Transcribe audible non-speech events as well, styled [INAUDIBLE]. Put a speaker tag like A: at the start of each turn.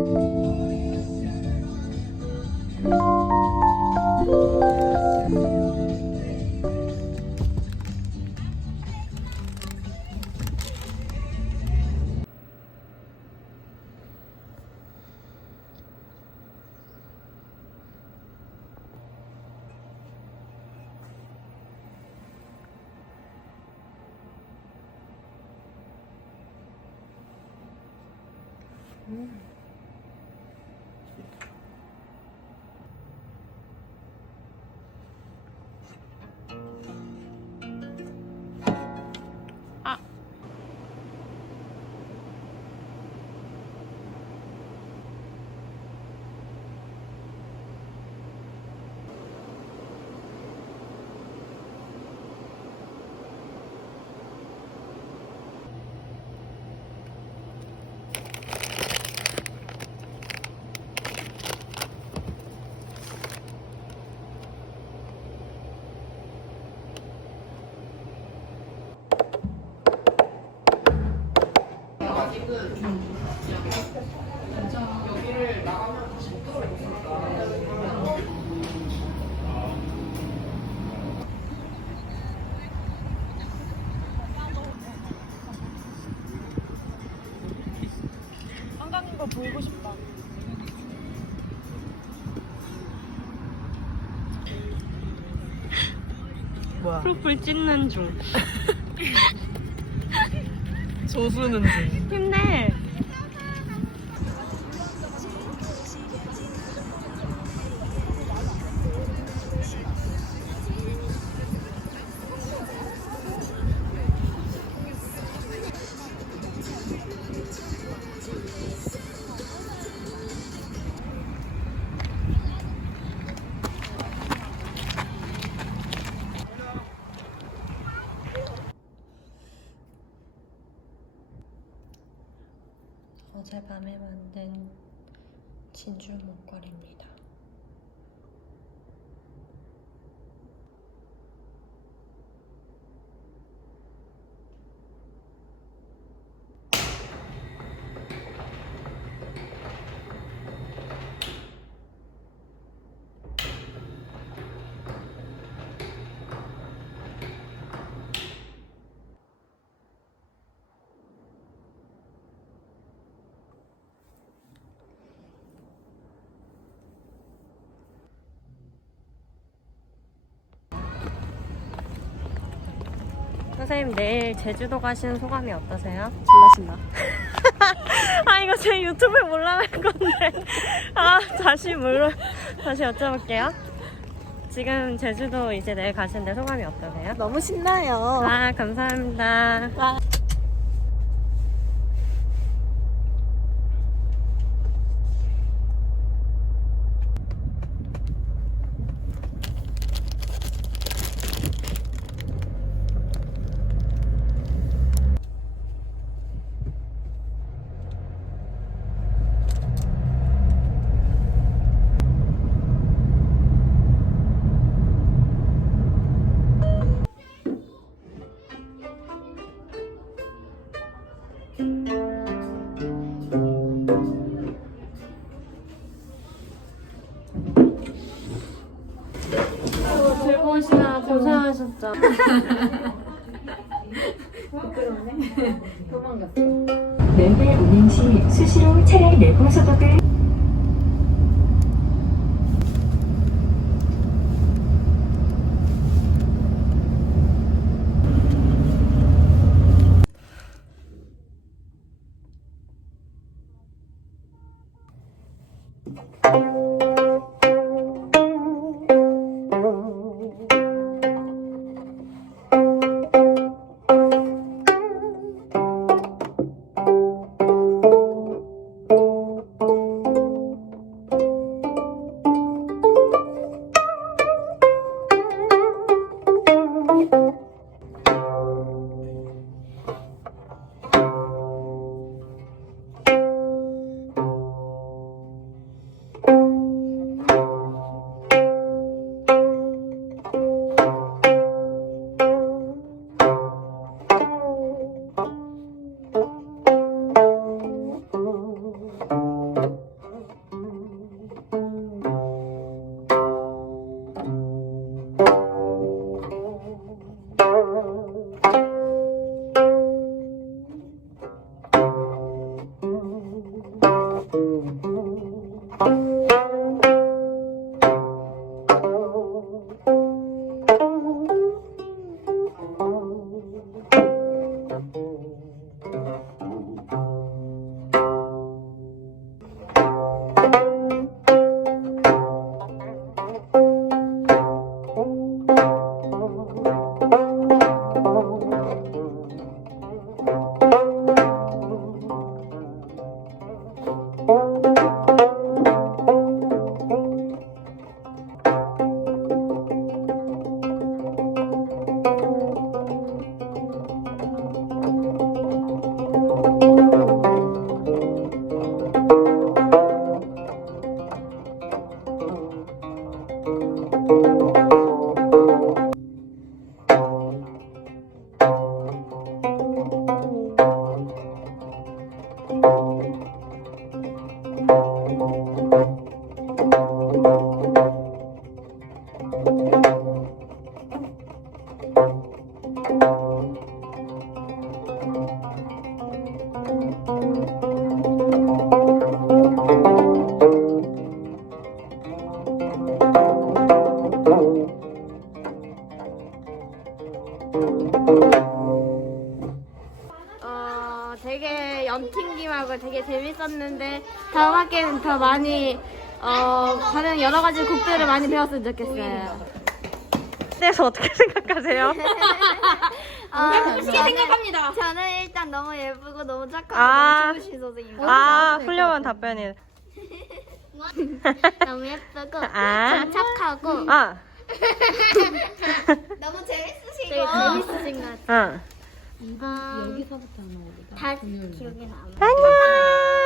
A: 한 거 보이고 싶다.
B: 뭐야?
A: 프로필 찍는 중. [LAUGHS]
B: 조수는 중.
A: 힘내. 밤에 만든 진주 목걸이입니다. 선생님 내일 제주도 가시는 소감이 어떠세요?
B: 졸라 신나. [LAUGHS]
A: 아 이거 제 유튜브에 올라갈 건데 아 다시 물어 다시 여쭤볼게요. 지금 제주도 이제 내일 가시는데 소감이 어떠세요?
B: 너무 신나요.
A: 아 감사합니다. 즐 하셨죠?
C: 멤버 운행 시 수시로 차량 내부 소독을 Thank you.
D: 어, 되게 연팀김하고 되게 재밌었는데 다음 학기에는 더 많이 어, 다른 여러 가지 곡들을 많이 배웠으면 좋겠어요.
A: 대해서 어떻게 [LAUGHS] 생각하세요? [LAUGHS]
D: 어떻게 생각합니다. 저는 일단 너무 예쁘고 너무 착하고
A: 아.
D: 너무 좋으신 선생님.
A: 아 훌륭한 답변이. [LAUGHS]
D: 너무 예쁘고
A: 아.
D: 저 착하고
A: 아,
D: 되게 재밌으신 것 같아요.
A: 응.
D: 어, 여기서부터 하는 거다. 다 기억이 나.
A: 안녕.